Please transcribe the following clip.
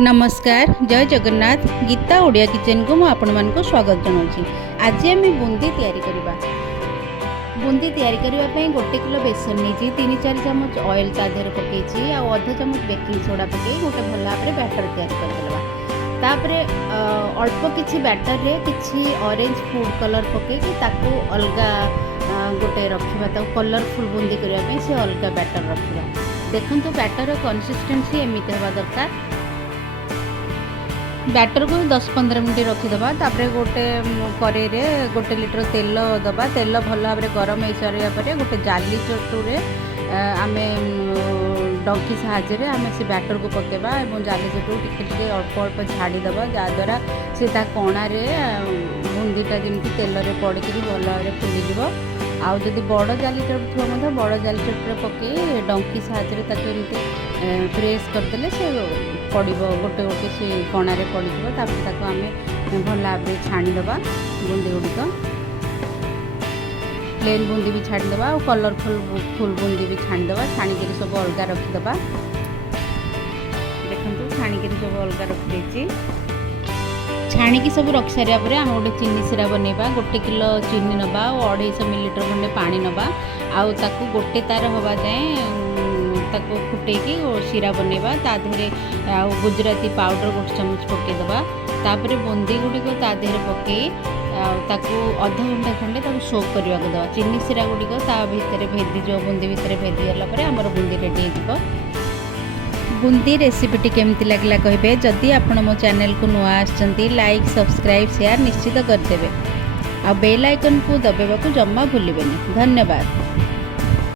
नमस्कार जय जगन्नाथ गीता ओडिया किचन को मुझे स्वागत जनाऊँ। आज आम बूंदी तैयारी करवा। बूंदी तैयारी करने गोटे किलो बेसन नहीं 3-4 चामच ऑयल ता देहर पकई आधा चामच बेकिंग सोडा पकई गोटे भल भाव में बैटर तैयारी करदेवा। तापरे अल्प किसी बैटर रे किसी ऑरेंज फूड कलर पकई अलग गोटे रखा कलरफुल बूंदी करने से अलग बैटर रखा। देखो बैटर कंसिस्टेंसी एमती हवा दरकार। बैटर को 10-15 मिनट रखीदे। तापर गोटे कड़े गोटे लीटर तेल दबा। तेल भल भाव में गरम हो सारा पर गोटे जाली चटुरे आम डंकी साहाଯ୍य आम से बैटर को पकेबा और जाली चटू टिके अल्प अल्प झाड़ीदे जहाँद्वारा से कणारे बूंदीटा जमी तेल में पड़क भल भाव में फुलीज। आउ जदि बड़ जाली चटू थोड़ा बड़ जाली चटूरे पकई डंकी साहाଯ୍य प्रेस करदे से पड़ गोटे गोटे से कणारे पड़ो। आम भल भाव में छाणीदे बूंदी गुड़िक। प्लेन बूंदी भी छाड़ीदे और कलरफुल फुल बूंदी भी छाणीदे। छाणिक सब अलग रखीदे। देखो छाणिक सब अलग रखी छाणिकी सब रख सारा पर आम गोटे चीनी सीरा बनवा। गोटे किलो चीनी नवा और 250 मिलीलीटर खंडे पानी नवा। आउ ताकू गोटे तार हवा जाए ताको फुटेकी सीरा बनवा। ता देहरे गुजराती पाउडर गोटे चामच पकईदे। तापर बूंदी गुड़िक ता देहरे पकई ताकू अधा घंटा खंडे सोक करने को दवा। चीनी सीरा गुड़िक ता भितर भेदीज बूंदी भितर भेदीगला आमर बूंदी रेडी हो। बूंदी रेसिपीटी केमती लगला कहे। जदि आपण मो चैनल को नुआ आछंती लाइक सब्सक्राइब शेयर निश्चित करदेवे। आ बेल आइकन को दबाइबा को जम्मा भूलिबेनी। धन्यवाद।